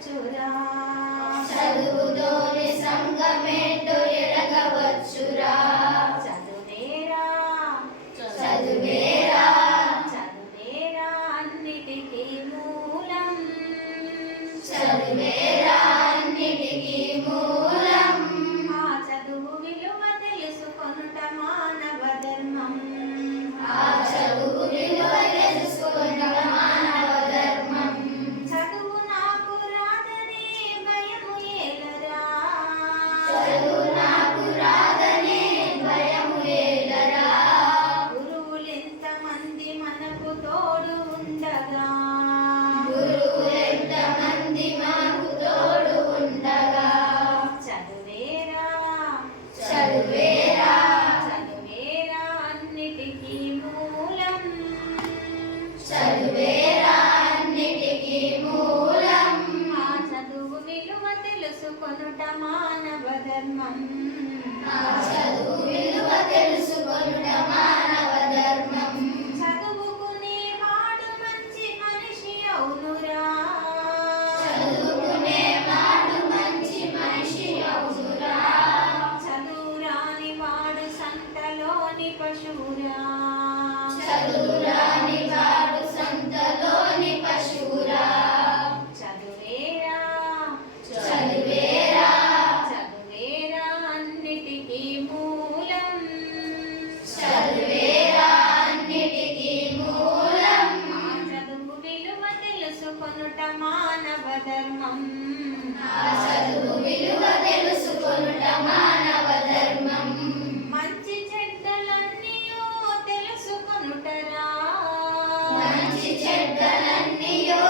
ఎరగవచ్చురా చదువుతోనే సంగమేంటో ఎరగవచ్చురా చదువేరా చదువేరా చదువేరా అన్నిటికీ మూలం చదువేరా అన్నిటికీ మూలం ఆ చదువు విలువ తెలుసుకొనుట మానవ ధర్మం ఆ చదువు విలువ తెలుసుకొనుట మానవ ధర్మం చదువు నాకు రాదనే భయము ఏలరా చదువు నాకు రాదనే భయము ఏలరా గురువులెంతమంది మనకు తోడు ఉండగా గురువులెంతమంది మాకు తోడు ఉండగా చదువేరా చదువేరా చదువేరా అన్నిటికీ మూలం చదువేరా అన్నిటికీ మూలం ఆ చదువు విలువ తెలుసుకొనుట మానవ ధర్మం ఆ చదువు విలువ తెలుసుకొనుట మానవ ధర్మం చదువుకునే వాడు మంచి మనిషి అవునురా చదువుకునే వాడు మంచి మనిషి అవునురా చదువు రాని వాడు సంతలోని పశువురా చదువురాని వాడు సంతలోని పశువురా చదువేరా చదువేరా చదువేరా అన్నిటికీ మూలం చదువేరా అన్నిటికీ మూలం ఆ చదువు విలువ తెలుసుకొనుట మానవ ధర్మం ఆ చదువు విలువ తెలుసుకొనుట మానవ ధర్మం మంచి చెడ్డలన్నీయో తెలుసుకొనుటరా మంచి చెడ్డలన్నీయో